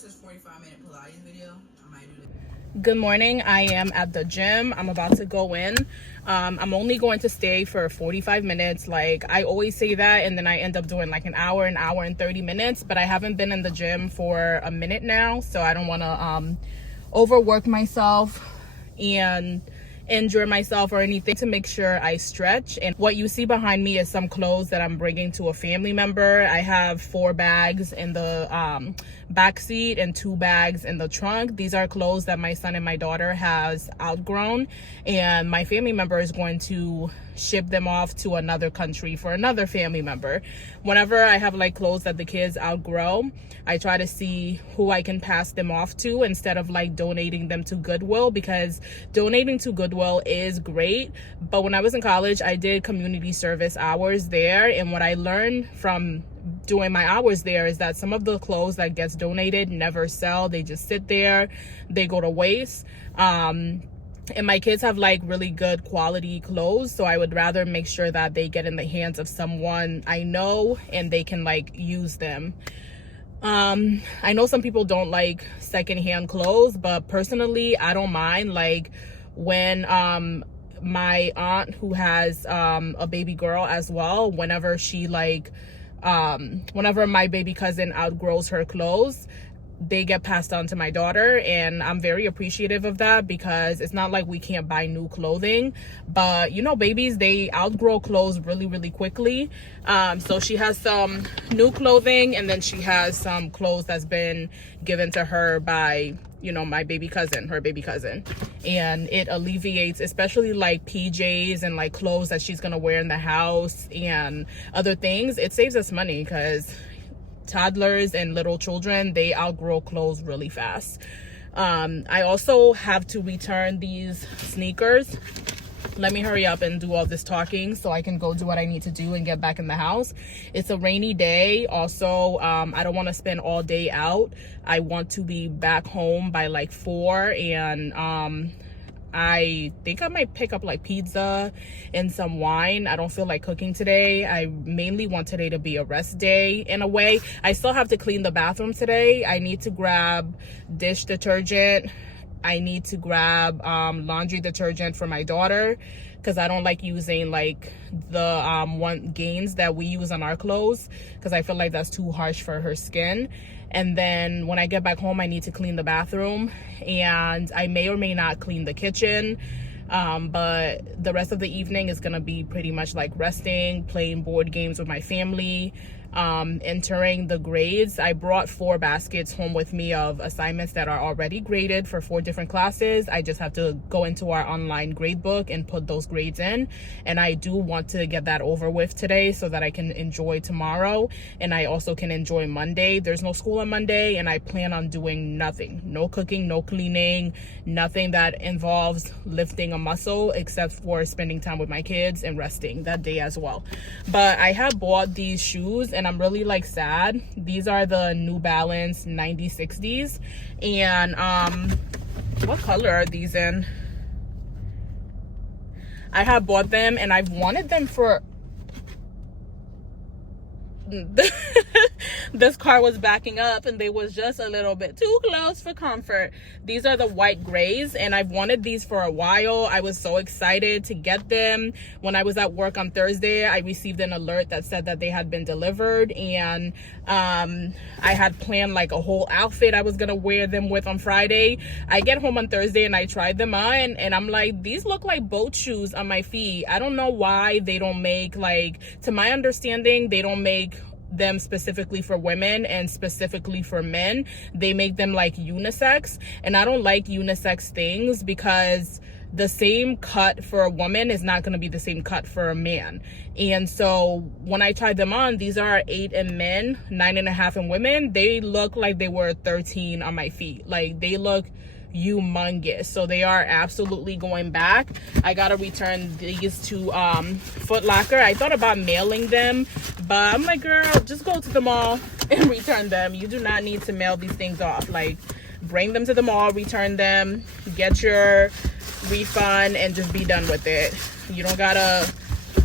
this is 45-minute Pilates video. I might do this. Good morning. I am at the gym. I'm about to go in. I'm only going to stay for 45 minutes. Like I always say that, and then I end up doing like an hour and 30 minutes, but I haven't been in the gym for a minute now, so I don't want to overwork myself and injure myself or anything, to make sure I stretch. And what you see behind me is some clothes that I'm bringing to a family member. I have 4 bags in the back seat and 2 bags in the trunk. These are clothes that my son and my daughter has outgrown, and my family member is going to ship them off to another country for another family member. Whenever I have like clothes that the kids outgrow, I try to see who I can pass them off to instead of like donating them to Goodwill, because donating to Goodwill is great. But when I was in college, I did community service hours there, and what I learned from doing my hours there is that some of the clothes that gets donated never sell. They just sit there, they go to waste. And my kids have like really good quality clothes, so I would rather make sure that they get in the hands of someone I know and they can like use them. I know some people don't like secondhand clothes, but personally I don't mind. Like when my aunt, who has a baby girl as well, whenever she like whenever my baby cousin outgrows her clothes, they get passed on to my daughter, and I'm very appreciative of that, because it's not like we can't buy new clothing, but you know, babies, they outgrow clothes really quickly. So she has some new clothing, and then she has some clothes that's been given to her by, you know, my baby cousin, her baby cousin, and it alleviates, especially like PJs and like clothes that she's gonna wear in the house and other things. It saves us money, because toddlers and little children, they outgrow clothes really fast. I also have to return these sneakers. Let me hurry up and do all this talking so I can go do what I need to do and get back in the house. It's a rainy day. Also, I don't want to spend all day out. I want to be back home by like 4, and I think I might pick up like pizza and some wine. I don't feel like cooking today. I mainly want today to be a rest day in a way. I still have to clean the bathroom today. I need to grab dish detergent. I need to grab laundry detergent for my daughter, because I don't like using like the one Gains that we use on our clothes, because I feel like that's too harsh for her skin. And then when I get back home, I need to clean the bathroom, and I may or may not clean the kitchen. But the rest of the evening is gonna be pretty much like resting, playing board games with my family, entering the grades. I brought 4 baskets home with me of assignments that are already graded for 4 different classes. I just have to go into our online grade book and put those grades in, and I do want to get that over with today so that I can enjoy tomorrow, and I also can enjoy Monday. There's no school on Monday, and I plan on doing nothing, no cooking, no cleaning, nothing that involves lifting a muscle, except for spending time with my kids and resting that day as well. But I have bought these shoes, and I'm really like sad. These are the New Balance 9060s, and what color are these in? I have bought them, and I've wanted them for this car was backing up, and they was just a little bit too close for comfort. These are the white grays, and I've wanted these for a while. I was so excited to get them. When I was at work on Thursday, I received an alert that said that they had been delivered, and I had planned like a whole outfit I was gonna wear them with on Friday. I get home on Thursday and I tried them on, and I'm like, these look like boat shoes on my feet. I don't know why they don't make, like, to my understanding, they don't make them specifically for women and specifically for men. They make them like unisex, and I don't like unisex things, because the same cut for a woman is not going to be the same cut for a man. And so when I tried them on, these are 8 in men, 9.5 in women. They look like they were 13 on my feet. Like, they look humongous, so they are absolutely going back. I gotta return these to Foot Locker. I thought about mailing them, but I'm like, girl, just go to the mall and return them. You do not need to mail these things off. Like, bring them to the mall, return them, get your refund, and just be done with it. You don't gotta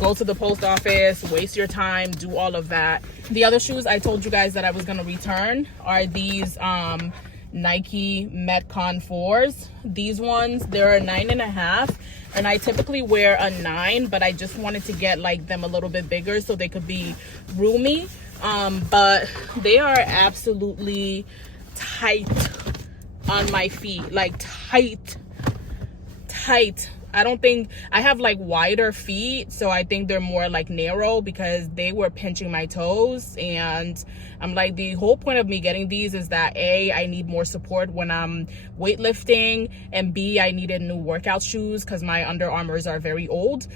go to the post office, waste your time, do all of that. The other shoes I told you guys that I was gonna return are these Nike Metcon 4s. These ones, they're a 9.5, and I typically wear a 9, but I just wanted to get like them a little bit bigger so they could be roomy. But they are absolutely tight on my feet, like tight. I don't think I have like wider feet, so I think they're more like narrow because they were pinching my toes. And I'm like, the whole point of me getting these is that A, I need more support when I'm weightlifting, and B, I needed new workout shoes because my Under Armours are very old.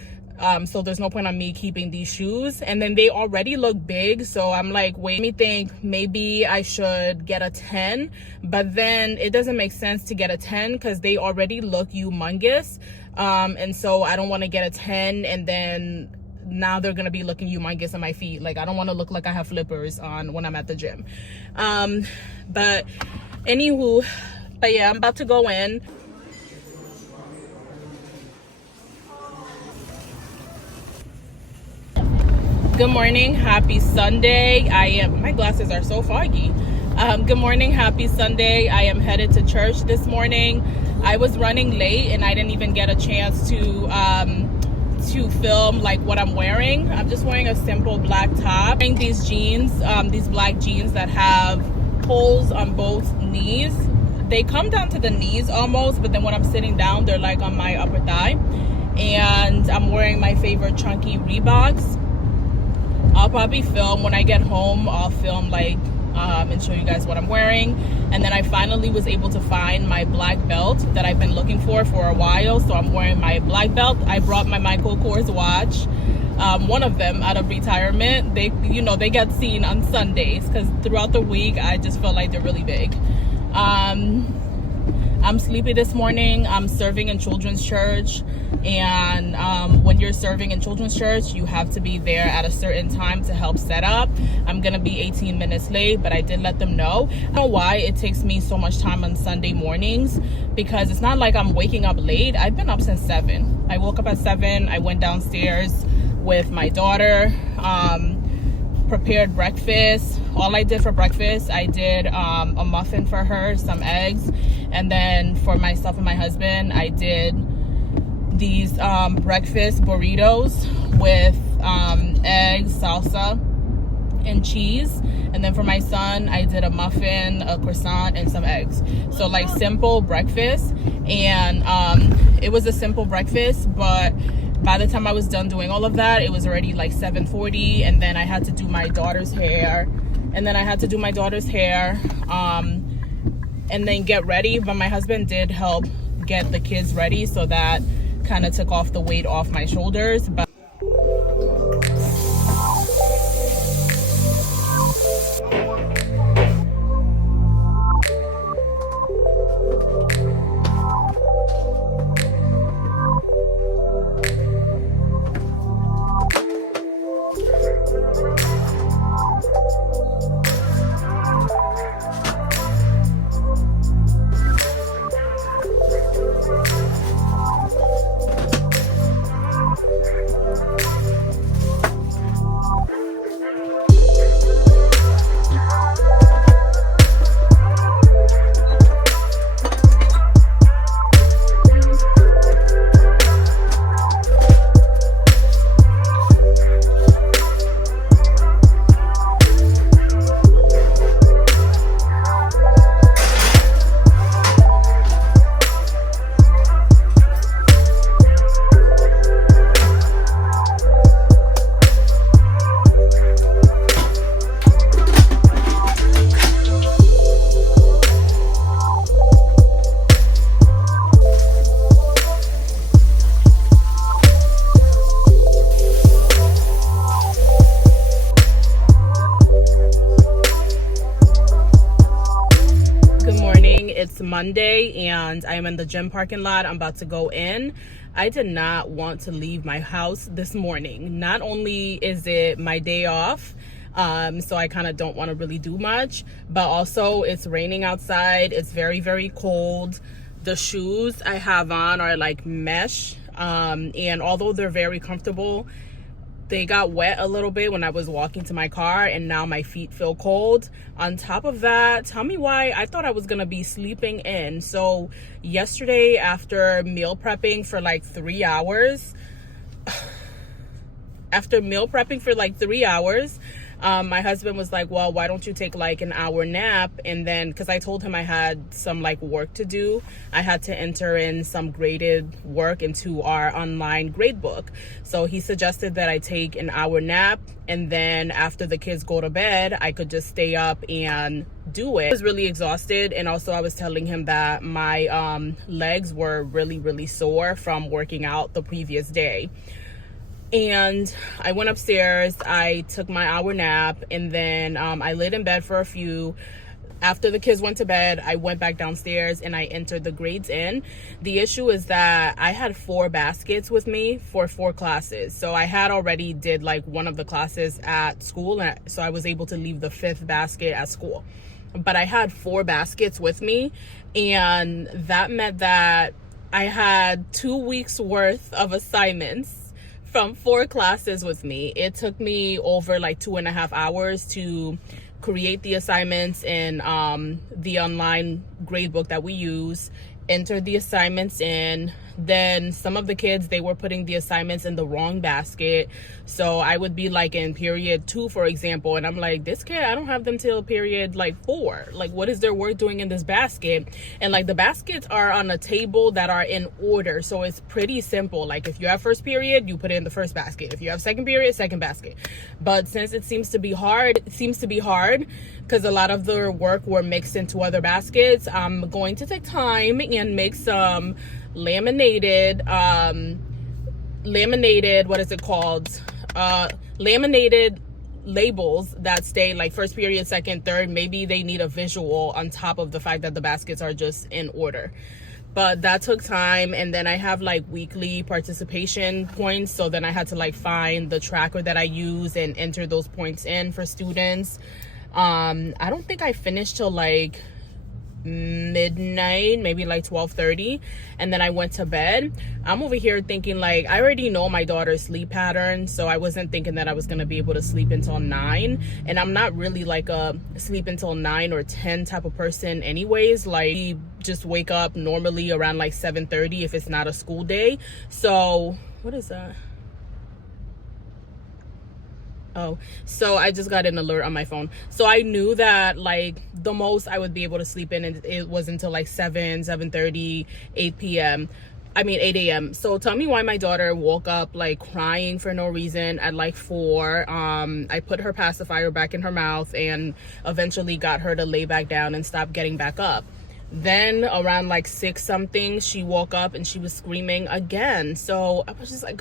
So there's no point on me keeping these shoes, and then they already look big, so I'm like, wait, me think maybe I should get a 10, but then it doesn't make sense to get a 10 because they already look humongous. And so I don't want to get a 10 and then now they're gonna be looking humongous on my feet. Like, I don't want to look like I have flippers on when I'm at the gym. But anywho, but yeah, I'm about to go in. Good morning, happy Sunday. My glasses are so foggy. Good morning, happy Sunday. I am headed to church this morning. I was running late and I didn't even get a chance to film like what I'm wearing. I'm just wearing a simple black top. I'm wearing these jeans, these black jeans that have holes on both knees. They come down to the knees almost, but then when I'm sitting down, they're like on my upper thigh. And I'm wearing my favorite chunky Reeboks. I'll probably film when I get home. I'll film like and show you guys what I'm wearing. And then I finally was able to find my black belt that I've been looking for a while. So I'm wearing my black belt. I brought my Michael Kors watch, one of them out of retirement. They get seen on Sundays because throughout the week I just feel like they're really big. I'm sleepy this morning. I'm serving in children's church, and when you're serving in children's church, you have to be there at a certain time to help set up. I'm gonna be 18 minutes late, but I did let them know. I don't know why it takes me so much time on Sunday mornings, because it's not like I'm waking up late. I've been up since 7. I woke up at 7. I went downstairs with my daughter, prepared breakfast. All I did for breakfast, I did a muffin for her, some eggs, and then for myself and my husband, I did these breakfast burritos with eggs, salsa, and cheese. And then for my son, I did a muffin, a croissant, and some eggs. So like simple breakfast. And it was a simple breakfast, but by the time I was done doing all of that, it was already like 7:40, and then I had to do my daughter's hair. And then get ready. But my husband did help get the kids ready, so that kind of took off the weight off my shoulders. But it's Monday and I'm in the gym parking lot. I'm about to go in. I did not want to leave my house this morning. Not only is it my day off, so I kind of don't want to really do much, but also it's raining outside. It's very, very cold. The shoes I have on are like mesh, and although they're very comfortable, they got wet a little bit when I was walking to my car, and now my feet feel cold. On top of that, tell me why I thought I was gonna be sleeping in. So yesterday, after meal prepping for like 3 hours, my husband was like, well, why don't you take like an hour nap? And then, because I told him I had some like work to do, I had to enter in some graded work into our online grade book. So he suggested that I take an hour nap, and then after the kids go to bed, I could just stay up and do it. I was really exhausted, and also I was telling him that my legs were really sore from working out the previous day. And I went upstairs, I took my hour nap, and then I laid in bed for a few. After the kids went to bed, I went back downstairs and I entered the grades in. The issue is that I had 4 baskets with me for 4 classes. So I had already did like one of the classes at school, and so I was able to leave the 5th basket at school. But I had 4 baskets with me, and that meant that I had 2 weeks worth of assignments from 4 classes with me. It took me over like 2.5 hours to create the assignments in the online grade book that we use, enter the assignments in. Then some of the kids, they were putting the assignments in the wrong basket. So I would be like in period 2, for example, and I'm like, this kid, I don't have them till period like 4. Like, what is their work doing in this basket? And like the baskets are on a table that are in order. So it's pretty simple. Like if you have first period, you put it in the first basket. If you have second period, second basket. But since it seems to be hard because a lot of the work were mixed into other baskets, I'm going to take time and make some laminated laminated labels that stay like first period, second, third. Maybe they need a visual on top of the fact that the baskets are just in order. But that took time, and then I have like weekly participation points, so then I had to like find the tracker that I use and enter those points in for students. I don't think I finished till like midnight, maybe like 12:30, and then I went to bed. I'm over here thinking like I already know my daughter's sleep pattern, so I wasn't thinking that I was gonna be able to sleep until 9, and I'm not really like a sleep until 9 or 10 type of person anyways. Like we just wake up normally around like 7:30 if it's not a school day. So what is that? Oh, so I just got an alert on my phone. So I knew that like the most I would be able to sleep in, and it was until like 7:30, 8 p.m. 8 a.m. So tell me why my daughter woke up like crying for no reason at like 4. I put her pacifier back in her mouth and eventually got her to lay back down and stop getting back up. Then around like 6 something, she woke up and she was screaming again. So I was just like,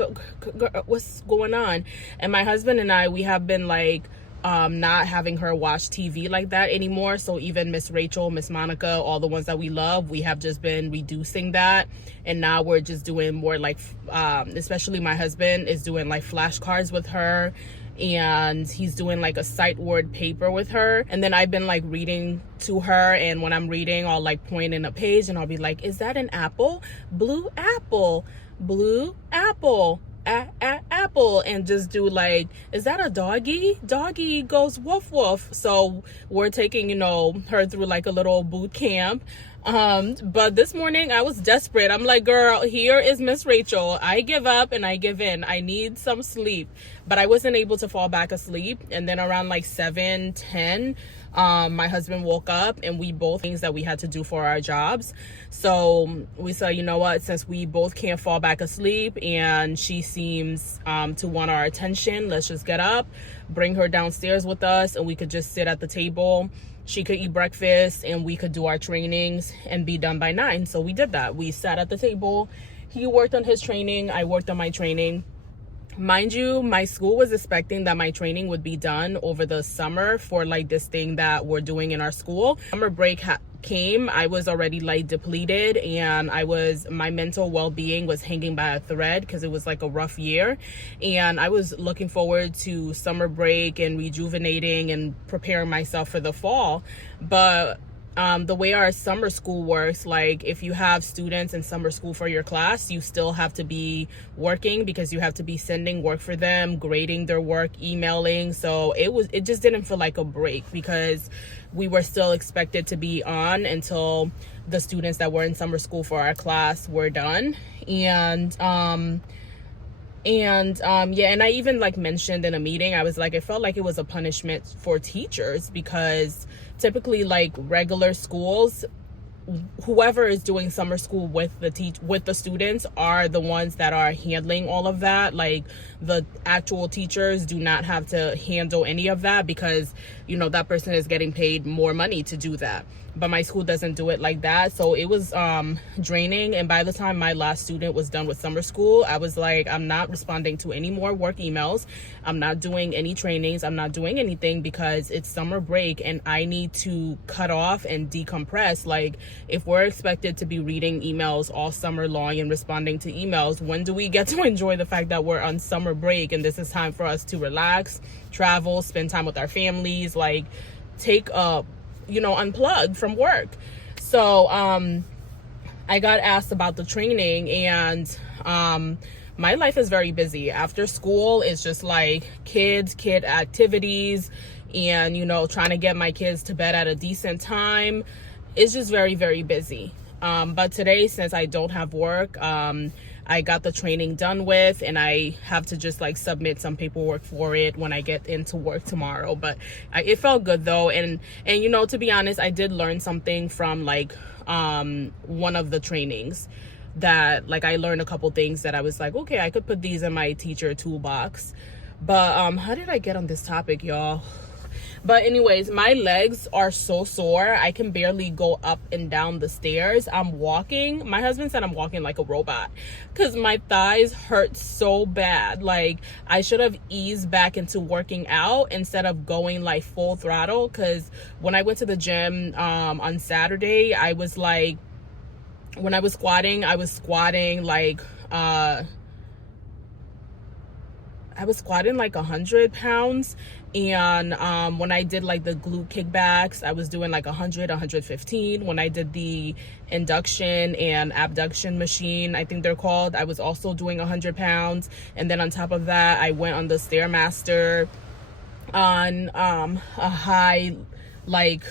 what's going on? And my husband and I, we have been like not having her watch TV like that anymore. So even Miss Rachel, Miss Monica, all the ones that we love, we have just been reducing that. And now we're just doing more like, especially my husband is doing like flashcards with her, and he's doing like a sight word paper with her. And then I've been like reading to her, and when I'm reading, I'll like point in a page and I'll be like, is that an apple? Blue apple, blue apple, apple, and just do like, is that a doggy? Doggy goes woof woof. So we're taking, her through like a little boot camp. But this morning I was desperate. I'm like, girl, here is Miss Rachel. I give up and I give in. I need some sleep. But I wasn't able to fall back asleep. And then around like 7:10, my husband woke up, and we both things that we had to do for our jobs. So we said, you know what, since we both can't fall back asleep and she seems to want our attention, let's just get up, bring her downstairs with us, and we could just sit at the table. She could eat breakfast and we could do our trainings and be done by 9. So we did that. We sat at the table. He worked on his training. I worked on my training. Mind you, my school was expecting that my training would be done over the summer for like this thing that we're doing in our school. Summer break came. I was already like depleted, and my mental well-being was hanging by a thread because it was like a rough year, and I was looking forward to summer break and rejuvenating and preparing myself for the fall. But the way our summer school works, like if you have students in summer school for your class, you still have to be working because you have to be sending work for them, grading their work, emailing. So it just didn't feel like a break because we were still expected to be on until the students that were in summer school for our class were done. And I even like mentioned in a meeting, I was like, it felt like it was a punishment for teachers because typically like regular schools, whoever is doing summer school with the students are the ones that are handling all of that. Like the actual teachers do not have to handle any of that because, you know, that person is getting paid more money to do that. But my school doesn't do it like that. So it was draining. And by the time my last student was done with summer school, I was like, I'm not responding to any more work emails. I'm not doing any trainings. I'm not doing anything because it's summer break and I need to cut off and decompress. Like if we're expected to be reading emails all summer long and responding to emails, when do we get to enjoy the fact that we're on summer break and this is time for us to relax, travel, spend time with our families, like take a unplug from work. So I got asked about the training, and my life is very busy. After school is just like kid activities and trying to get my kids to bed at a decent time. It's just very, very busy. But today, since I don't have work, I got the training done with, and I have to just like submit some paperwork for it when I get into work tomorrow. But it felt good though. And to be honest, I did learn something from like one of the trainings that like I learned a couple things that I was like, okay, I could put these in my teacher toolbox. But how did I get on this topic, y'all? But anyways, my legs are so sore. I can barely go up and down the stairs. I'm walking. My husband said I'm walking like a robot because my thighs hurt so bad. Like I should have eased back into working out instead of going like full throttle. Because when I went to the gym on Saturday, I was like, when I was squatting like I was squatting like 100 pounds. And when I did like the glute kickbacks, I was doing like 100, 115. When I did the induction and abduction machine, I think they're called, I was also doing 100 pounds. And then on top of that, I went on the Stairmaster on a high like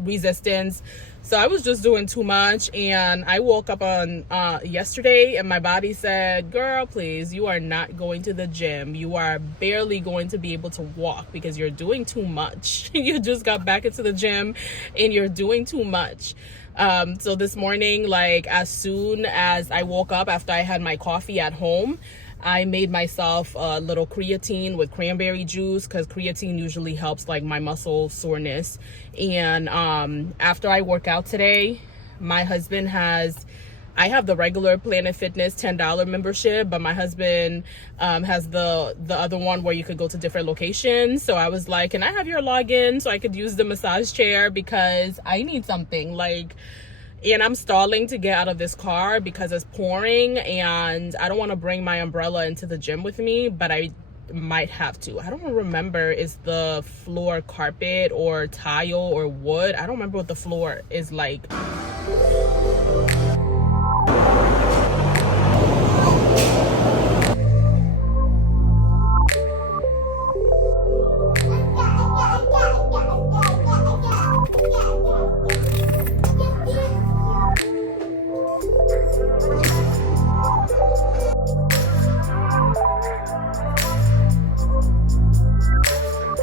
resistance. So I was just doing too much, and I woke up on yesterday and my body said, girl, please, you are not going to the gym. You are barely going to be able to walk because you're doing too much. You just got back into the gym and you're doing too much. So this morning, like as soon as I woke up after I had my coffee at home, I made myself a little creatine with cranberry juice because creatine usually helps like my muscle soreness. And after I work out today, my husband I have the regular Planet Fitness $10 membership, but my husband has the other one where you could go to different locations. So I was like, can I have your login so I could use the massage chair because I need something like. And I'm stalling to get out of this car because it's pouring and I don't want to bring my umbrella into the gym with me, but I might have to. I don't remember, is the floor carpet or tile or wood? I don't remember what the floor is like.